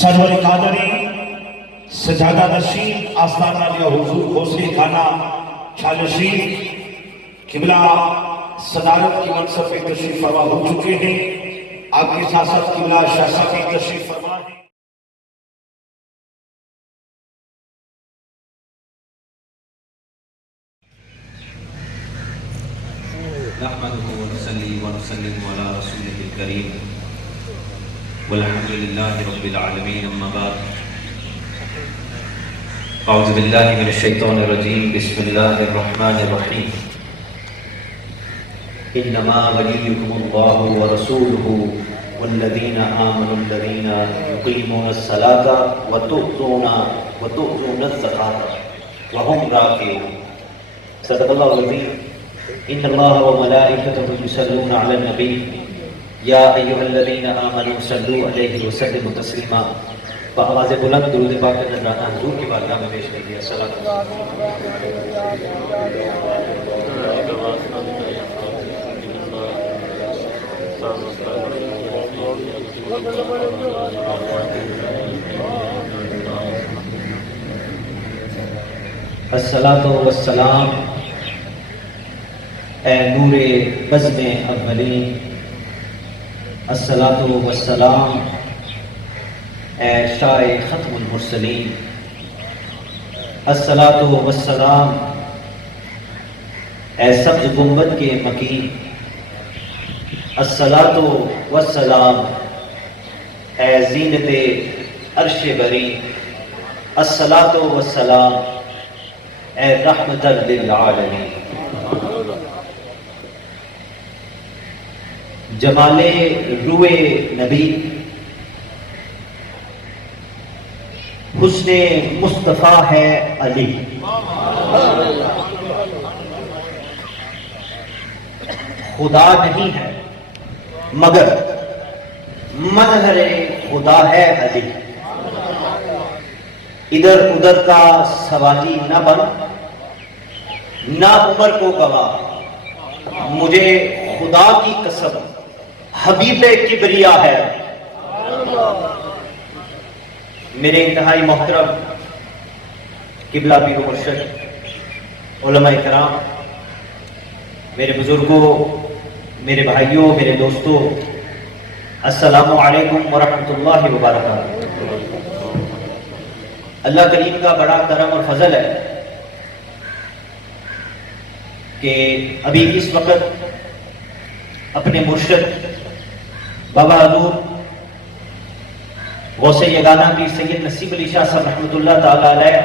سرور قادری سجادہ نشین آستانہ لیا حضور حوصلے خانہ چھالشین قبلہ صدارت کی منصب پہ تشریف فرما ہو چکے ہیں. آپ کے ساتھ ساتھ قبلہ شاہ صاحب بھی تشریف فرما ہے. نحمده ونصلي ونسلم على رسوله الكريم والحمد لله رب العالمين اما بعد اعوذ بالله من الشيطان الرجيم بسم الله الرحمن الرحيم انما وليكم الله ورسوله والذين آمنوا الذين يقيمون الصلاة وتؤتون الزكاة وهم راكعون. صدق الله العظيم. ان الله وملائكته يصلون على النبي يا ايها الذين امنوا صلوا عليه وسلموا تسليما. بآواز بلند درود پاک نذرانہ حضور کی بارگاہ میں پیش کر دیا. الصلاۃ والسلام اے نور بزم اولین، الصلاۃ والسلام اے شاہ ختم المرسلین، الصلاۃ والسلام اے سبز گنبد کے مکین، الصلاۃ والسلام اے زینت عرش بری، الصلاۃ والسلام اے رحمت للعالمین. جمال روئے نبی، حسن مصطفیٰ ہے علی، خدا نہیں ہے مگر مظہر خدا ہے علی. ادھر ادھر کا سوالی نہ بن، نہ عمر کو گواہ، مجھے خدا کی قسم حبیب کبریا ہے. میرے انتہائی محترم قبلہ پیر و مرشد، علماء کرام، میرے بزرگوں، میرے بھائیوں، میرے دوستوں، السلام علیکم ورحمۃ اللہ وبرکاتہ. اللہ کریم کا بڑا کرم اور فضل ہے کہ ابھی اس وقت اپنے مرشد بابا حضور غوث یگانہ پیر سید نصیب علی شاہ صاحب رحمۃ اللہ تعالی علیہ،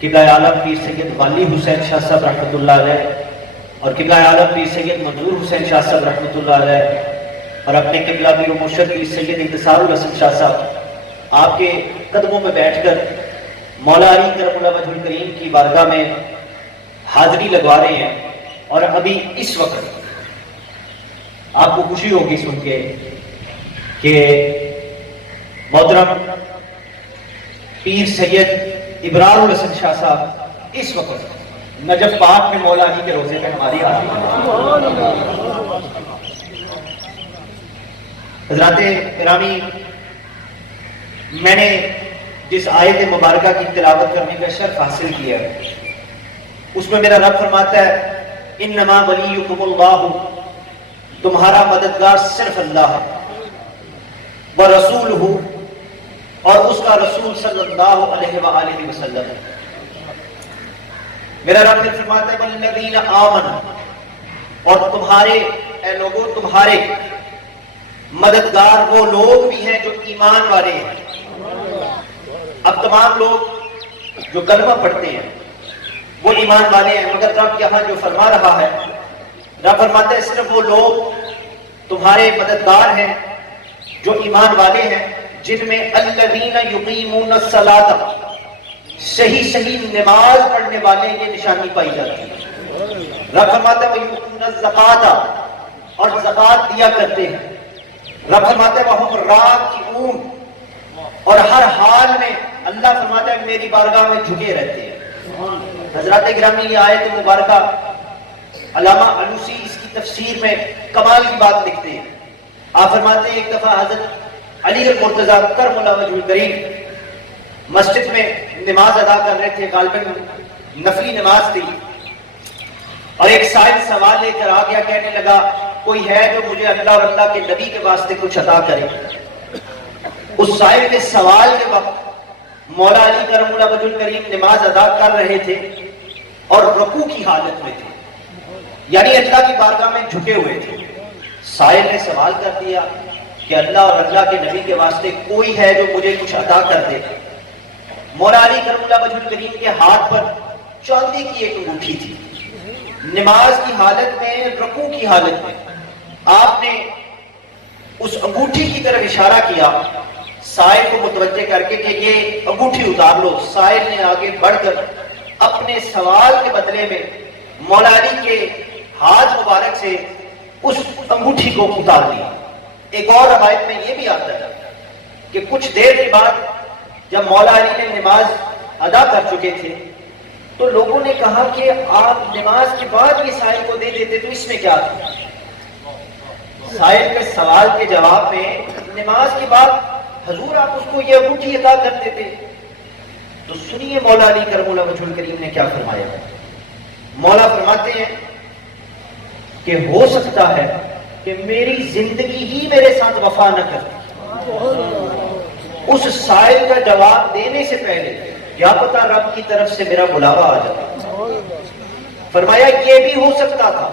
قبلہ عالم پیر سید والی حسین شاہ صاحب رحمۃ اللہ علیہ، اور قبلہ عالم پیر سید منظور حسین شاہ صاحب رحمۃ اللہ علیہ، اور اپنے قبلہ پیر و مرشد پیر سید انتصار الحسن شاہ صاحب آپ کے قدموں میں بیٹھ کر مولا علی کرم اللہ وجہ الکریم کی بارگاہ میں حاضری لگوا رہے ہیں. اور ابھی اس وقت آپ کو خوشی ہوگی سن کے کہ محترم پیر سید ابرار الحسن شاہ صاحب اس وقت نجف پاک میں مولا علی کے روزے میں ہماری حاضری ہیں. حضرات گرامی، میں نے جس آیت مبارکہ کی تلاوت کرنے کا شرف حاصل کیا ہے، اس میں میرا رب فرماتا ہے انما ولیکم اللہ، تمہارا مددگار صرف اللہ ہے، ورسولہ، اور اس کا رسول صلی اللہ علیہ وآلہ وسلم. میرا رب پھر فرماتا ہے والذین آمنوا، اور تمہارے اے لوگوں، تمہارے مددگار وہ لوگ بھی ہیں جو ایمان والے ہیں. اب تمام لوگ جو کلمہ پڑھتے ہیں وہ ایمان والے ہیں، مگر رب یہاں جو فرما رہا ہے، رب فرماتا ہے صرف وہ لوگ تمہارے مددگار ہیں جو ایمان والے ہیں، جن میں الذین یقیمون الصلاۃ، صحیح نماز پڑھنے والے یہ نشانی پائی جاتی ہے. رب فرماتا ہے ویؤتون الزکاۃ، اور زکات دیا کرتے ہیں. رب فرماتا ہے وہم راکعون، اور ہر حال میں اللہ فرماتا ہے میری بارگاہ میں جھکے رہتے ہیں. حضرات گرامی، یہ آیت مبارکہ علامہ علوسی اس کی تفسیر میں کمال کی بات لکھتے ہیں. آپ فرماتے ہیں ایک دفعہ حضرت علی المرتضیٰ کرم اللہ وجہ الکریم مسجد میں نماز ادا کر رہے تھے، غالباً نفلی نماز تھی، اور ایک سائل سوال لے کر آ گیا، کہنے لگا کوئی ہے جو مجھے اللہ اور اللہ کے نبی کے واسطے کچھ عطا کرے۔ اس سائل کے سوال کے وقت مولا علی کرم اللہ وجہ الکریم نماز ادا کر رہے تھے اور رکوع کی حالت میں تھے، یعنی اللہ کی بارگاہ میں جھکے ہوئے تھے۔ سائل نے سوال کر دیا کہ اللہ اور اللہ کے نبی کے واسطے کوئی ہے جو مجھے کچھ عطا کر دے۔ مولا علی کرم اللہ وجہ الکریم کے ہاتھ پر چاندی کی ایک انگوٹھی تھی، نماز کی حالت میں، رکوع کی حالت میں آپ نے اس انگوٹھی کی طرف اشارہ کیا، سائل کو متوجہ کر کے کہ یہ انگوٹھی اتار لو۔ سائل نے آگے بڑھ کر اپنے سوال کے بدلے میں مولا علی کے ہاتھ مبارک سے اس انگوٹھی کو اتار دیا۔ ایک اور روایت میں یہ بھی آتا ہے کہ کچھ دیر کے بعد جب مولا علی نے نماز ادا کر چکے تھے تو لوگوں نے کہا کہ آپ نماز کے بعد یہ سائل کو دے دیتے تو اس میں کیا تھا؟ سائل کے سوال کے جواب میں نماز کے بعد حضور آپ اس کو یہ انگوٹھی عطا کر دیتے۔ تو سنیے مولا علی کرم اللہ وجہ الکریم نے کیا فرمایا۔ مولا فرماتے ہیں کہ ہو سکتا ہے کہ میری زندگی ہی میرے ساتھ وفا نہ کرتی، اس سائل کا جواب دینے سے پہلے کیا پتا رب کی طرف سے میرا بلاوا آ جاتا۔ فرمایا یہ بھی ہو سکتا تھا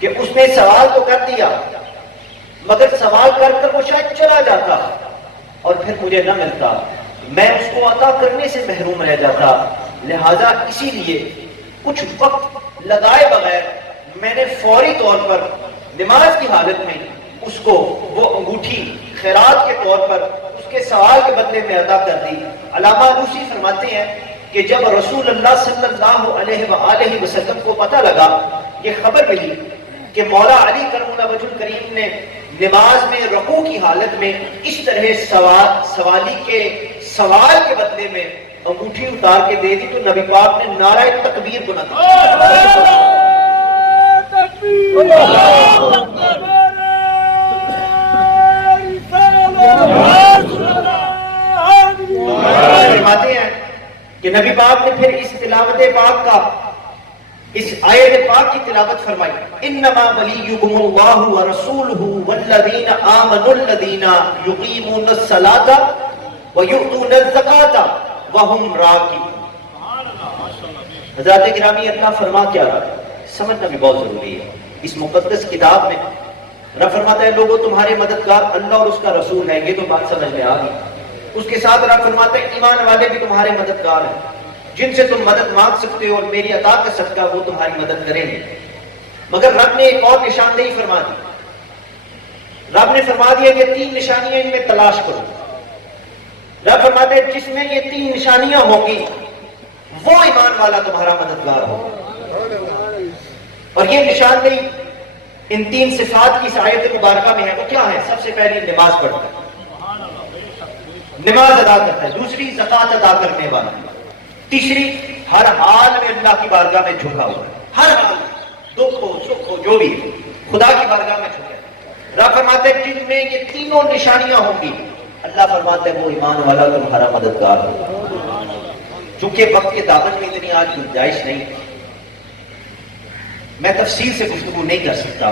کہ اس نے سوال تو کر دیا مگر سوال کر کر وہ شاید چلا جاتا اور پھر مجھے نہ ملتا، میں اس کو عطا کرنے سے محروم رہ جاتا، لہذا اسی لیے کچھ وقت لگائے بغیر میں نے فوری طور پر نماز کی حالت میں اس کو وہ انگوٹھی خیرات کے طور پر اس کے سوال کے بدلے میں عطا کر دی۔ علامہ علوسی فرماتے ہیں کہ جب رسول اللہ صلی اللہ علیہ وآلہ وسلم کو پتہ لگا، یہ خبر ملی کہ مولا علی کرم اللہ وجہ الکریم نے نماز میں رکوع کی حالت میں اس طرح سوالی کے سوال کے بدلے میں انگوٹھی اتار کے دے دی، تو نبی پاک نے نعرہ تکبیر بلند فرماتے ہیں کہ نبی پاک نے پھر اس تلاوت پاک کا، اس آیت پاک کی تلاوت فرمائی، انما ولیکم اللہ ورسولہ والذین آمنوا الذین یقیمون الصلاۃ ویؤتون الزکاۃ وہم راکعون۔ حضرات گرامی، اللہ فرما کیا رہا ہے سمجھنا بھی بہت ضروری ہے۔ اس مقدس کتاب میں رب فرماتا ہے لوگوں تمہارے مددگار اللہ اور اس کا رسول ہے، یہ تو بات سمجھ میں آ گئی۔ اس کے ساتھ رب فرماتا ہے ایمان والے بھی تمہارے مددگار ہیں، جن سے تم مدد مانگ سکتے ہو اور میری عطا کا صدقہ وہ تمہاری مدد کریں گے۔ مگر رب نے ایک اور نشاندہی فرما دی، رب نے فرما دیا کہ 3 نشانیاں ان میں تلاش کرو۔ رب فرماتے ہیں جس میں یہ 3 نشانیاں ہوں گی وہ ایمان والا تمہارا مددگار ہوگا۔ اور یہ نشاندہی ان 3 صفات کی اس آیت مبارکہ میں ہے، وہ کیا ہے؟ سب سے پہلی نماز پڑھتا ہے، نماز ادا کرتا ہے، دوسری زکوٰۃ ادا کرنے والا، تیسری ہر حال میں اللہ کی بارگاہ میں جھکا ہوا ہے، ہر حال دکھ ہو سکھ ہو جو بھی خدا کی بارگاہ میں جھکا ہے۔ رب فرماتے ہیں جن میں یہ تینوں نشانیاں ہوں گی اللہ فرماتے ہیں وہ ایمان والا تمہارا مددگار ہوگا۔ چونکہ وقت کے دعوت میں اتنی آج گنجائش نہیں، میں تفصیل سے گفتگو نہیں کر سکتا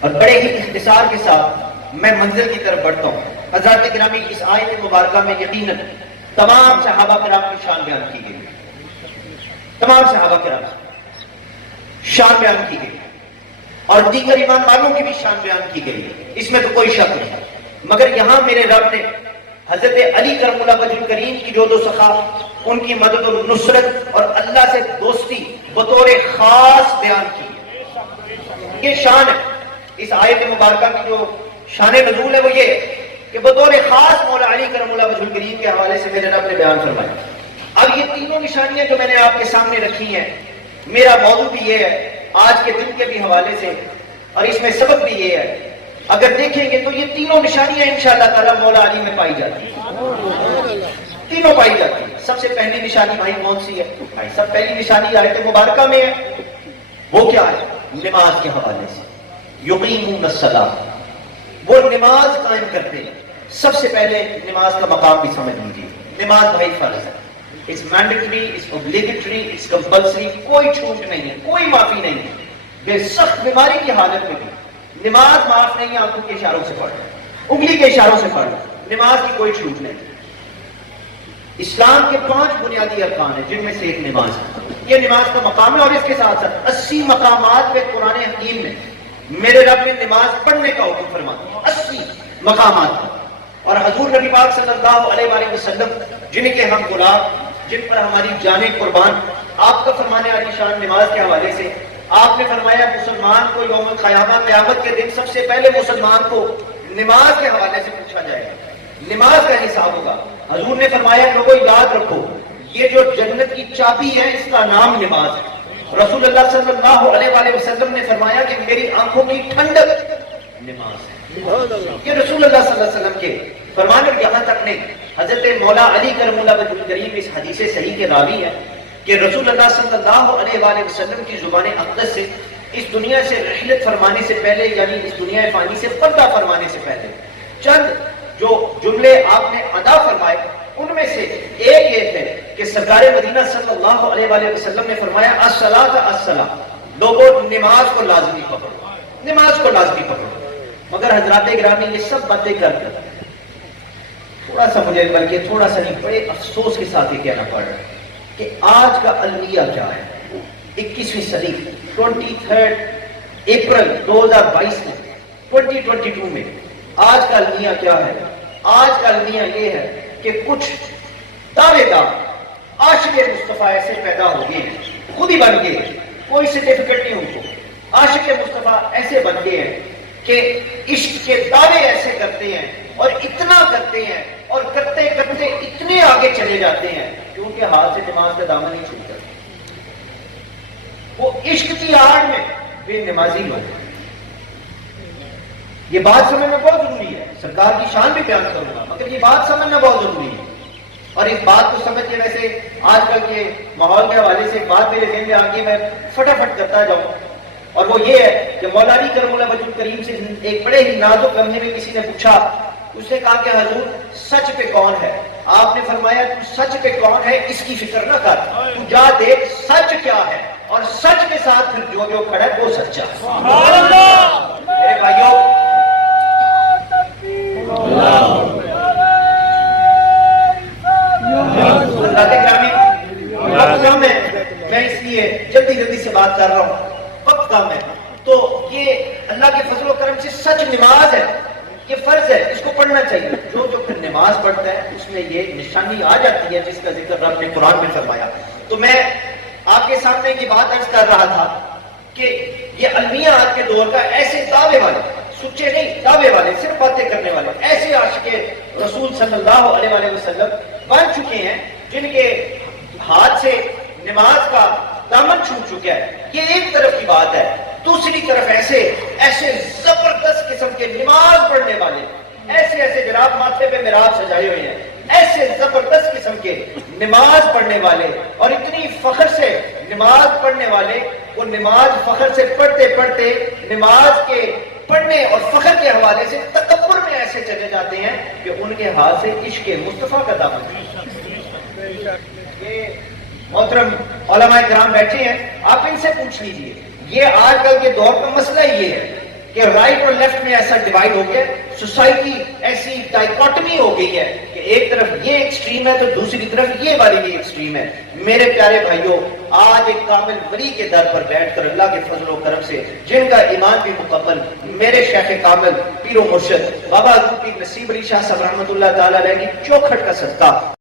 اور بڑے ہی اختصار کے ساتھ میں منزل کی طرف بڑھتا ہوں۔ حضرات گرامی، اس آیت مبارکہ میں یقیناً تمام صحابہ کرام کی شان بیان کی گئی، تمام صحابہ کرام شان بیان کی گئی اور دیگر ایمان والوں کی بھی شان بیان کی گئی، اس میں تو کوئی شک نہیں۔ مگر یہاں میرے رب نے حضرت علی کرم اللہ وجہ الکریم کی جود و سخا، ان کی مدد و نصرت اور اللہ سے دوستی بطور خاص بیان کی۔ یہ شان ہے اس آیت مبارکہ کی، جو شان نزول ہے وہ یہ کہ بطور خاص مولا علی کرم اللہ وجہ الکریم کے حوالے سے میرے رب نے بیان فرمایا۔ اب یہ تینوں نشانیاں جو میں نے آپ کے سامنے رکھی ہیں، میرا موضوع بھی یہ ہے آج کے دن کے بھی حوالے سے، اور اس میں سبب بھی یہ ہے اگر دیکھیں گے تو یہ تینوں نشانیاں انشاءاللہ تعالی مولا علی میں پائی جاتی ہیں، تینوں پائی جاتی ہیں۔ سب سے پہلی نشانی بھائی کون سی ہے؟ بھائی سب پہلی نشانی آیت مبارکہ میں ہے، وہ کیا ہے؟ نماز کے حوالے سے، یقیمون الصلاۃ، وہ نماز قائم کرتے ہیں. سب سے پہلے نماز کا مقام بھی سمجھ لیجیے. نماز بھائی فرض ہے. It's mandatory, it's obligatory, it's compulsory. کوئی چھوٹ نہیں ہے, کوئی معافی نہیں ہے. بے سخت بیماری کی حالت میں بھی نماز معاف نہیں ہے. آنکھوں کے اشاروں سے پڑھ لیں, انگلی کے اشاروں سے پڑھ لیں. نماز کی کوئی چھوٹ نہیں. اسلام کے 5 بنیادی ارکان ہیں جن میں سے ایک نماز ہے. یہ نماز کا مقام ہے. اور اس کے ساتھ ساتھ 80 مقامات پہ قرآن حکیم میں میرے رب نے نماز پڑھنے کا حکم فرما دیا. 80 مقامات پر. اور حضور نبی پاک صلی اللہ علیہ وآلہ وسلم جن کے ہم غلام, جن پر ہماری جانیں قربان, آپ کا فرمانے علی شان نماز کے حوالے سے آپ نے فرمایا مسلمان کو یوم قیامت, قیامت کے دن سب سے پہلے مسلمان کو نماز کے حوالے سے پوچھا جائے گا. نماز کا حساب ہوگا. حضور نے فرمایا لوگوں یاد رکھو, یہ جو جنت کی چابی ہے اس کا نام نماز ہے. رسول اللہ صلی اللہ علیہ وآلہ وسلم نے فرمایا کہ میری آنکھوں کی ٹھنڈک نماز ہے. یہ رسول اللہ صلی اللہ علیہ وسلم کے فرمانے. یہاں تک نہیں, حضرت مولا علی کرم اللہ وجہ الکریم اس حدیث صحیح کے راوی ہے کہ رسول اللہ صلی اللہ علیہ وآلہ وسلم کی زبان اقدس سے اس دنیا سے رحلت فرمانے سے پہلے, یعنی اس دنیا فانی سے پردہ فرمانے سے پہلے, چند جو جملے آپ نے ادا فرمائے ان میں سے ایک یہ ہے کہ سرکار مدینہ صلی اللہ علیہ وآلہ وسلم نے فرمایا الصلاۃ الصلاۃ, لوگوں نماز کو لازمی پکڑو, نماز کو لازمی پکڑو. مگر حضرات گرامی یہ سب باتیں کر کر تھوڑا سا مجھے, بلکہ تھوڑا سا نہیں, بڑے افسوس کے ساتھ یہ کہنا پڑ رہا ہے کہ آج کا المیہ کیا ہے. 21ویں صدی 23 اپریل 2022 میں 2022 میں آج کا المیہ کیا ہے. آج کا المیہ یہ ہے کہ کچھ دعوے دار عاشق مصطفیٰ ایسے پیدا ہو گئے, خود ہی بن گئے, کوئی سرٹیفکیٹ نہیں ان کو. عاشق مصطفیٰ ایسے بن گئے ہیں کہ عشق کے دعوے ایسے کرتے ہیں اور اتنا کرتے ہیں اور کرتے کرتے اتنے آگے چلے جاتے ہیں کہ ان کے ہاتھ سے نماز کا دامن نہیں چھوٹتا. وہ عشق کی آڑ میں بے نمازی لوگ ہیں. یہ بات سمجھنا بہت ضروری ہے. سرکار کی شان بھی بیان کروں گا, مگر یہ بات سمجھنا بہت ضروری ہے. اور اس بات کو سمجھ کے ویسے آج کل کے ماحول کے حوالے سے ایک بات میرے ذہن میں آ کے میں فٹافٹ کرتا جاؤں, اور وہ یہ ہے کہ مولا علی کرم اللہ وجہ الکریم سے ایک بڑے ہی نازک لمحے میں کسی نے پوچھا, اس نے کہا کہ حضور سچ پہ کون ہے. آپ نے فرمایا تو سچ پہ کون ہے اس کی فکر نہ کر, تو جا دیکھ سچ کیا ہے, اور سچ کے ساتھ پھر جو جو کھڑا ہے وہ سچا. میرے بھائیوں, میں اس لیے جلدی جلدی سے بات کر رہا ہوں, وقت کم ہے. تو یہ اللہ کے فضل و کرم سے سچ نماز ہے, یہ فرض ہے, اس کو پڑھنا چاہیے. جو جو پھر نماز پڑھتا ہے اس میں یہ نشانی آ جاتی ہے جس کا ذکر رب نے قرآن میں فرمایا. تو میں آپ کے سامنے یہ بات عرض کر رہا تھا کہ یہ المیہ آج کے دور کا ایسے دعوے والے, سچے نہیں دعوے والے, صرف باتیں کرنے والے, ایسے عاشق رسول صلی اللہ علیہ وآلہ وسلم بن چکے ہیں جن کے ہاتھ سے نماز کا دامن چھوٹ چکا ہے. یہ ایک طرف کی بات ہے. دوسری طرف ایسے ایسے زبردست قسم کے نماز پڑھنے والے, ایسے ایسے جناب ماتھے پہ محراب سجائے ہوئے ہیں, ایسے زبردست قسم کے نماز پڑھنے والے, اور اتنی فخر سے نماز پڑھنے والے, وہ نماز فخر سے پڑھتے پڑھتے نماز کے پڑھنے اور فخر کے حوالے سے تکبر میں ایسے چلے جاتے ہیں کہ ان کے ہاتھ سے عشق مصطفیٰ کا دامن. یہ محترم علماء کرام بیٹھے ہیں, آپ ان سے پوچھ لیجئے. یہ آج کل کے دور کا مسئلہ یہ ہے کہ رائٹ اور لیفٹ میں ایسا ڈیوائڈ ہو گیا, سوسائٹی ایسی ڈائکاٹمی ہو گئی ہے کہ ایک طرف یہ ایکسٹریم ہے تو دوسری طرف یہ والی بھی ایکسٹریم ہے. میرے پیارے بھائیوں, آج ایک کامل ولی کے در پر بیٹھ کر اللہ کے فضل و کرم سے, جن کا ایمان بھی مکمل, میرے شیخ کامل پیر و مرشد بابا حضور پیر نصیب علی شاہ صاحب رحمۃ اللہ تعالی علیہ کی چوکھٹ کا صدقہ